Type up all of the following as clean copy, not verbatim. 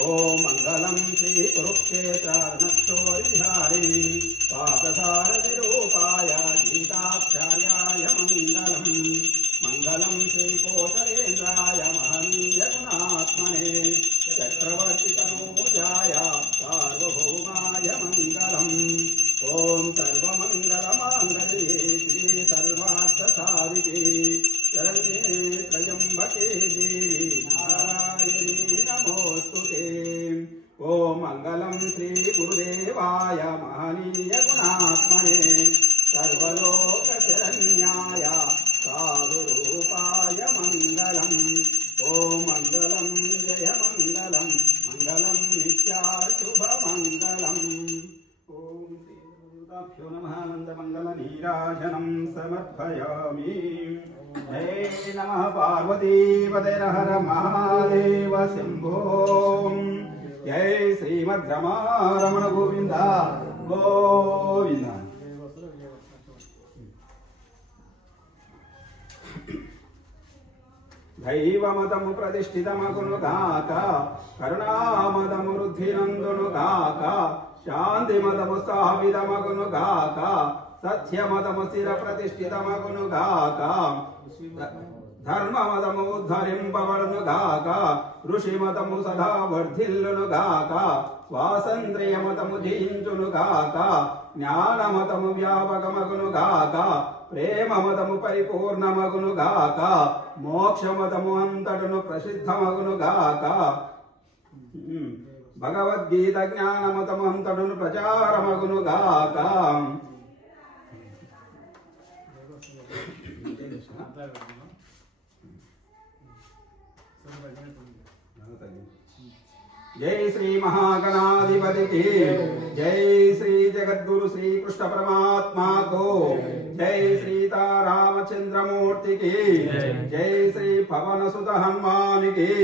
ओम मंगलम श्री कुरुक्षेत्र रणक्षोरिहारिणी पादसारथिरूपाय गीताक्षार्याय मंगलम मंगलम श्री कोशलेन्द्राय महनीय गुणात्मने चक्रवर्ती तनूजाय सार्वभौमाय मंगलम ओम सर्वमंगलमांगल्ये श्री सर्वार्थ साधिके शरण्ये त्र्यंबके देवी नारायणी नमोस्तुते। ओम मंगलम श्री गुरुदेवाय महनीय गुणात्मने सर्वलोक शरण्याय साधुरूपाय मंगलम ओम मंगलम जय मंगलम मंगलम नित्याशुभ मंगलम। ओम श्री नमः आनंद मंगल नीराजनं समर्पयामि। जय नमः पार्वती पते हर महादेव शंभो। जय श्रीमद्रमारमण गोविंद गोविंद। दैवमतमु प्रतिष्ठितमగునుగాక కరుణామతము వృద్ధినందునుగాక శాంతిమతము స్థాపితమగునుగాక సత్యమతము స్థిర ప్రతిష్ఠితమగునుగాక ధర్మమతము ఉద్ధరింపబడునుగాక ఋషిమతము సదా వర్ధిల్లునుగాక స్వాతంత్ర్యమతము జయించునుగాక జ్ఞానమతము వ్యాపకమగునుగాక ప్రేమమతము పరిపూర్ణమగునుగాక మోక్షమతము అంతటను ప్రసిద్ధమగునుగాక భగవద్గీత జ్ఞానమతము అంతటను ప్రచారమగునుగాక जय श्री महागणाधिपति की जय श्री जगद्गुरु श्री कृष्ण परमात्मा को जय सीता रामचंद्र मूर्ति की जय श्री पवन सुत हनुमान की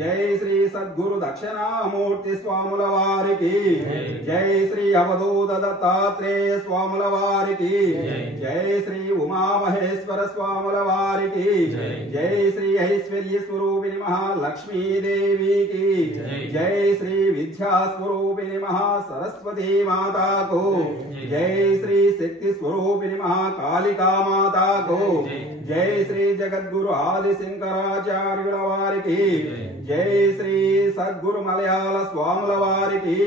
जय श्री सद्गुरु दक्षिणामूर्ति स्वामुल वारि की जय श्री अवधूत दत्तात्रेय स्वामुल वारि की जय श्री उमा महेश्वर स्वामुल वारि की जय श्री ऐश्वर्य स्वरूपिणी महालक्ष्मी देवी की जय श्री विद्या स्वरूपिणी महासरस्वती माता को जय श्री शक्ति स्वरूपिणी महाकालिका माता को जय श्री जगद्गुरु आदि शंकराचार्युల వారికి जय श्री सद्गुरु मलयाल स्वामुల వారికి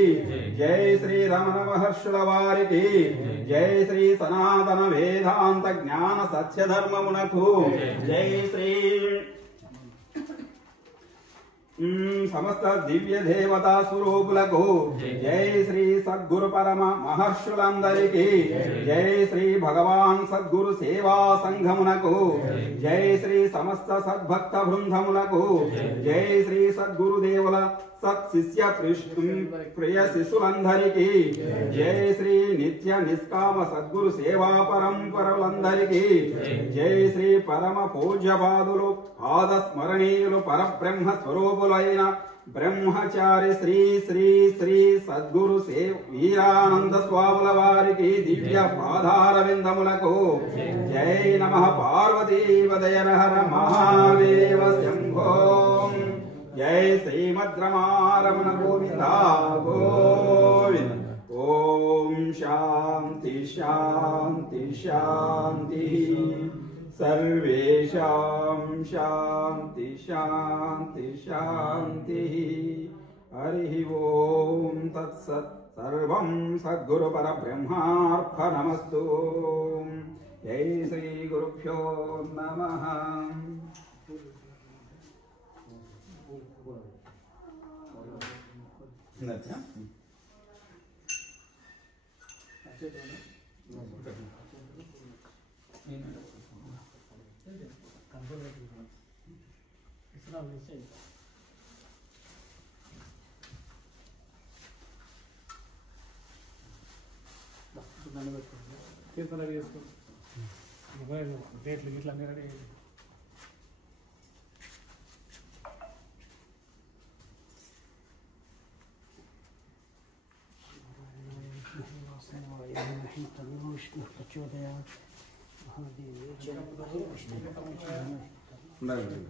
जय श्री रमण महर्षुల వారికి जय श्री सनातन वेदांत ज्ञान सत्य धर्ममुनకు जय श्री समस्त दिव्य देवता स्वरूपुలకు जय श्री सद्गुरु परम महर्षुలందరికీ जय श्री भगवान सद्गुरु सेवा संघमुनకు जय श्री समस्त सद्भक्त बृंदमुలకు जय श्री सद्गुरु దేవుల सत्शिष्य प्रिय शिशुలందరికీ जय श्री नित्य निष्काम सद्गुरु सेवा परंपरలందరికీ जय श्री परम पूज्यपाదులు ఆదస్మరణీయులు పరబ్రహ్మ స్వరూపులైన బ్రహ్మచారి శ్రీ శ్రీ శ్రీ సద్గురు వీరానంద స్వాముల వారికి దివ్య పాదార విందములకు జై నమః పార్వతీపతయ హర మహాదేవ శంభో। जय श्रीमद्रमारमण गोविंद गोविंद। ओम शांति शांति शांति सर्वेषां शांति शांति शांति। हरि ओम तत्सत् सर्वं सद्गुरु परब्रह्मार्पणमस्तु। जय श्री गुरुभ्यो नमः। రేట్లు గిట్లా రెడీ विष्णु प्रचोदयात् महादेव